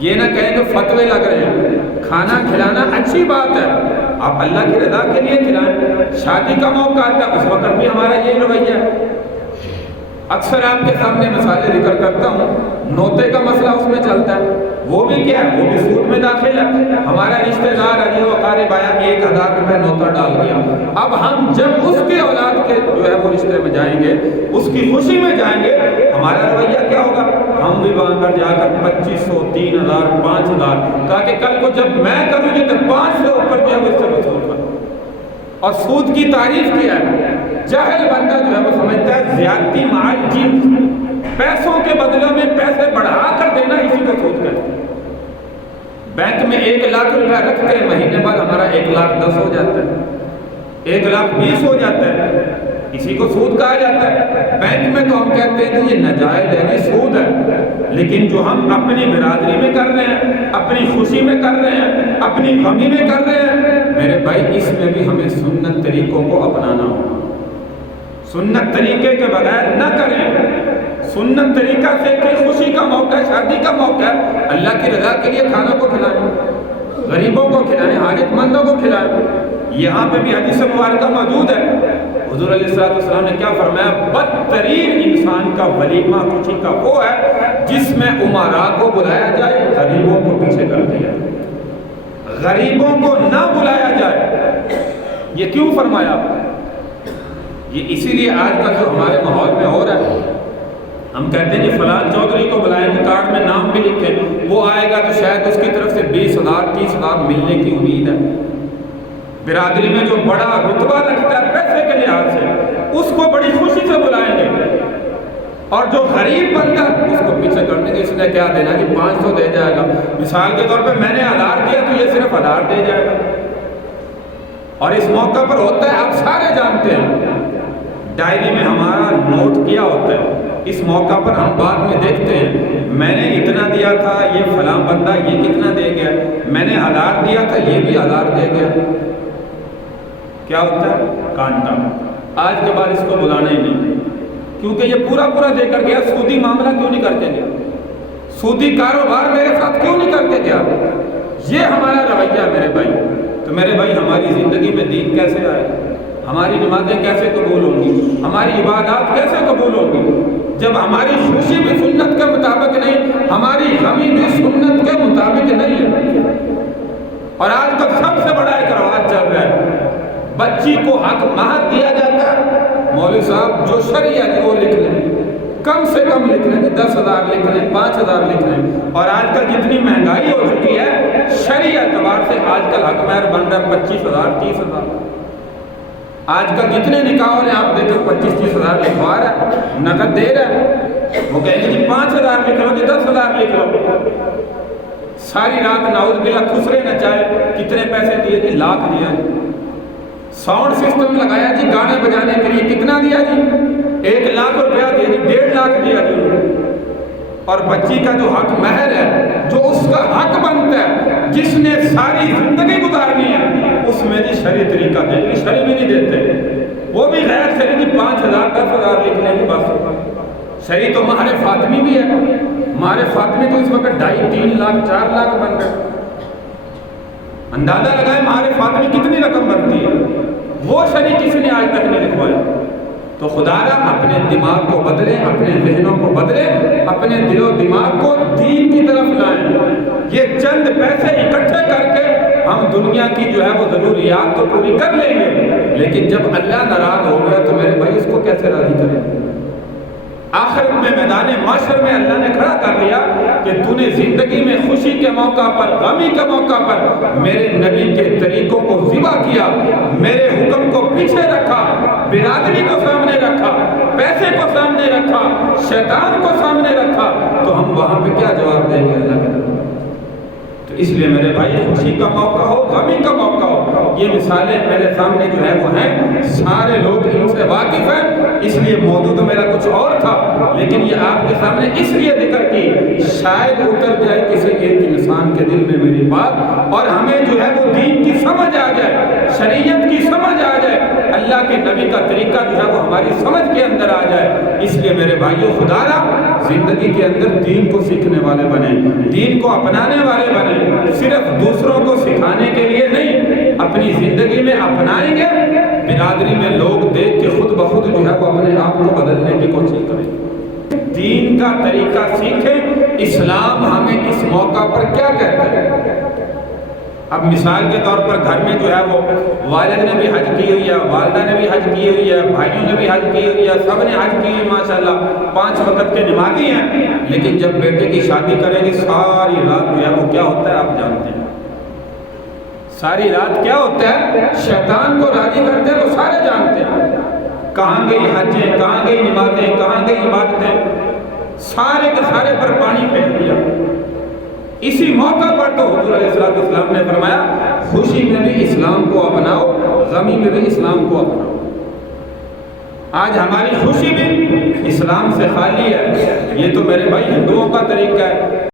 یہ نہ کہیں کہ فتوے لگ رہے ہیں. کھانا کھلانا اچھی بات ہے، آپ اللہ کی رضا کے لیے کھلائیں. شادی کا موقع آتا ہے، اس وقت بھی ہمارا یہی رویہ ہے. اکثر آپ کے سامنے مثالیں ذکر کرتا ہوں، نوتے کا مسئلہ اس میں چلتا ہے. وہ بھی کیا ہے، وہ بھی سود میں داخل ہے. ہمارا رشتہ دار عزیز و اقارب آیا، 1000 روپے نوتا ڈال دیا. اب ہم جب اس کے اولاد کے جو ہے وہ رشتے میں جائیں گے، اس کی خوشی میں جائیں گے، ہمارا رویہ کیا ہوگا؟ ہم بھی وہاں پر جا کر 2500 3000 5000 کہا کہ کل کو جب میں کروں گی تو 500 اوپر جو ہے وہ اس سے وصول کروں. اور سود کی تعریف کیا ہے؟ جاہل بندہ جو ہے وہ سمجھتا ہے زیادتی مال جنس، پیسوں کے بدلے میں پیسے بڑھا کر دینا، اسی کو سود کہتے ہیں. بینک میں 1,00,000 روپیہ رکھتے ہیں، مہینے بعد ہمارا 1,10,000 ہو جاتا ہے، 1,20,000 ہو جاتا ہے، اسی کو سود کہا جاتا ہے. بینک میں تو ہم کہتے ہیں کہ یہ ناجائز ہے، یہ سود ہے. لیکن جو ہم اپنی برادری میں کر رہے ہیں، اپنی خوشی میں کر رہے ہیں، اپنی غمی میں کر رہے ہیں، میرے بھائی اس میں بھی ہمیں سنت طریقوں کو اپنانا ہوگا. سنت طریقے کے بغیر نہ کریں. سنت طریقہ سے کہ خوشی کا موقع ہے، شادی کا موقع ہے، اللہ کی رضا کے لیے کھانا کو کھلائیں، غریبوں کو کھلائیں، حاجت مندوں کو کھلائیں. یہاں پہ بھی حدیث مبارکہ موجود ہے. حضور علیہ السلام نے کیا فرمایا؟ بدترین انسان کا ولیمہ خوشی کا وہ ہے جس میں امراء کو بلایا جائے، غریبوں کو پیچھے کر دیا جائے، غریبوں کو نہ بلایا جائے. یہ کیوں فرمایا؟ یہ اسی لیے آج کل جو ہمارے ماحول میں ہو رہا ہے، ہم کہتے ہیں کہ فلان چودھری کو بلائیں گے، کارڈ میں نام بھی لکھیں، وہ آئے گا تو شاید اس کی طرف سے 20,000 30,000 ملنے کی امید ہے. برادری میں جو بڑا رتبہ رکھتا ہے پیسے کے لحاظ سے، اس کو بڑی خوشی سے بلائیں گے، اور جو غریب بندہ اس کو پیچھے کر دیں گے. اس نے کیا دینا کہ 500 دے جائے گا. مثال کے طور پہ میں نے 1000 دیا تو یہ صرف 1000 دے جائے گا. اور اس موقع پر ہوتا ہے، آپ سارے جانتے ہیں، ڈائری میں ہمارا نوٹ کیا ہوتا ہے. اس موقع پر ہم بعد میں دیکھتے ہیں میں نے اتنا دیا تھا، یہ فلاں بندہ یہ کتنا دے گیا، میں نے 1000 دیا تھا یہ بھی 1000 دے گیا. کیا ہوتا ہے؟ کانٹا. آج کے بعد اس کو بلانا ہی نہیں، کیونکہ یہ پورا دے کر گیا. سودی معاملہ کیوں نہیں کرتے گیا؟ سودی کاروبار میرے ساتھ کیوں نہیں کرتے گیا؟ یہ ہمارا رویہ ہے میرے بھائی. تو میرے بھائی ہماری زندگی میں دین کیسے آئے گا؟ ہماری نمازیں کیسے قبول ہوں گی؟ ہماری عبادات کیسے قبول ہوں گی جب ہماری خوشی بھی سنت کے مطابق نہیں، ہماری غمی بھی سنت کے مطابق نہیں ہے؟ اور آج تک سب سے بڑا ایک رواج چل رہا ہے، بچی کو حق مہر دیا جاتا ہے. مولوی صاحب جو شریعت وہ لکھ لیں، کم سے کم لکھ لیں، 10,000 لکھ لیں، 5,000 لکھ لیں. اور آج کل جتنی مہنگائی ہو چکی ہے، شرعی اعتبار سے آج کل حق مہر بن رہا ہے 25,000 30,000. آج کل جتنے نکاح ہو رہے ہیں آپ دیکھیں 25-30,000 لکھوا رہا ہے، نقد دے رہا ہے. وہ کہیں گے 5,000 لکھ لو، 10,000 لکھ لو. ساری رات نعوذ باللہ خسرے نہ چاہے. کتنے پیسے دیے جی؟ 1,00,000 دیا جی. ساؤنڈ سسٹم لگایا جی گانے بجانے کے لیے، کتنا دیا جی؟ 1,00,000 روپیہ دیا جی، 1,50,000 دیا جی. اور بچی کا جو حق مہر ہے، جو اس کا حق بنتا ہے، جس نے ساری زندگی گزارنی ہے، اس میں جی شرعی طریقہ دے گی. شرعی بھی نہیں دیتے، وہ بھی غیر شرعی. 5,000 10,000 لکھ لیں گے بس. شرعی تو مہر فاطمی بھی ہے. مہر فاطمی تو اس وقت 2.5 3 لاکھ 4 لاکھ بن گئے. اندازہ لگائیں مہر فاطمی کتنی رقم بنتی ہے. وہ شرعی کسی نے آج تک نہیں لکھوایا. تو خدا را اپنے دماغ کو بدلیں، اپنے ذہنوں کو بدلیں، اپنے دل و دماغ کو دین کی طرف لائیں. یہ چند پیسے اکٹھے کر کے ہم دنیا کی جو ہے وہ ضروریات تو پوری کر لیں گے، لیکن جب اللہ ناراض ہو گیا تو میرے بھائی اس کو کیسے راضی کریں؟ آخرت میں میدان معاشر میں اللہ نے کھڑا کر لیا کہ تو نے زندگی میں خوشی کے موقع پر، غمی کے موقع پر میرے نبی کے طریقوں کو ذبح کیا، میرے حکم کو پیچھے رکھا، برادری کو سامنے رکھا، پیسے کو سامنے رکھا، شیطان کو سامنے رکھا، تو ہم وہاں پہ کیا جواب دیں گے اللہ کے طرف؟ تو اس لیے میرے بھائی خوشی کا موقع ہو، غمی کا موقع ہو، یہ مثالیں میرے سامنے جو ہے وہ ہیں، سارے لوگ ان سے واقف ہیں. اس لیے موضوع تو میرا کچھ اور تھا، لیکن یہ آپ کے سامنے اس لیے ذکر کی شاید اتر جائے کسی ایک انسان کے دل میں میری بات، اور ہمیں جو ہے وہ دین کی سمجھ آ جائے، شریعت کی سمجھ آ جائے، اللہ کے نبی کا طریقہ جو ہے وہ ہماری سمجھ کے اندر آ جائے. اس لیے میرے بھائیوں خدا را زندگی کے اندر دین کو سیکھنے والے بنے، دین کو اپنانے والے بنے، صرف دوسروں کو سکھانے کے لیے نہیں، اپنی زندگی میں اپنائیں گے، برادری میں لوگ دیکھ کے خود بخود جو ہے وہ اپنے آپ کو بدلنے کی کوشش کریں، دین کا طریقہ سیکھیں۔ اسلام ہمیں اس موقع پر کیا کہتا ہے؟ اب مثال کے طور پر گھر میں جو ہے وہ والد نے بھی حج کی ہوئی ہے، والدہ نے بھی حج کی ہوئی ہے، بھائیوں نے بھی حج کی ہوئی ہے، سب نے حج کی ہوئی، ماشاءاللہ 5 وقت کے نمازی ہیں، لیکن جب بیٹے کی شادی کریں گے ساری رات جو ہے وہ کیا ہوتا ہے آپ جانتے ہیں، ساری رات کیا ہوتا ہے، شیطان کو راضی کرتے ہیں، وہ سارے جانتے ہیں، کہاں گئی حجیں، کہاں گئی نمازیں، کہاں گئی عبادتیں، سارے کے سارے پر پانی پھیر دیا۔ اسی موقع پر تو حضور علیہ السلام نے فرمایا خوشی میں بھی اسلام کو اپناؤ، غمی میں بھی اسلام کو اپناؤ۔ آج ہماری خوشی بھی اسلام سے خالی ہے، یہ تو میرے بھائی ہندوؤں کا طریقہ ہے،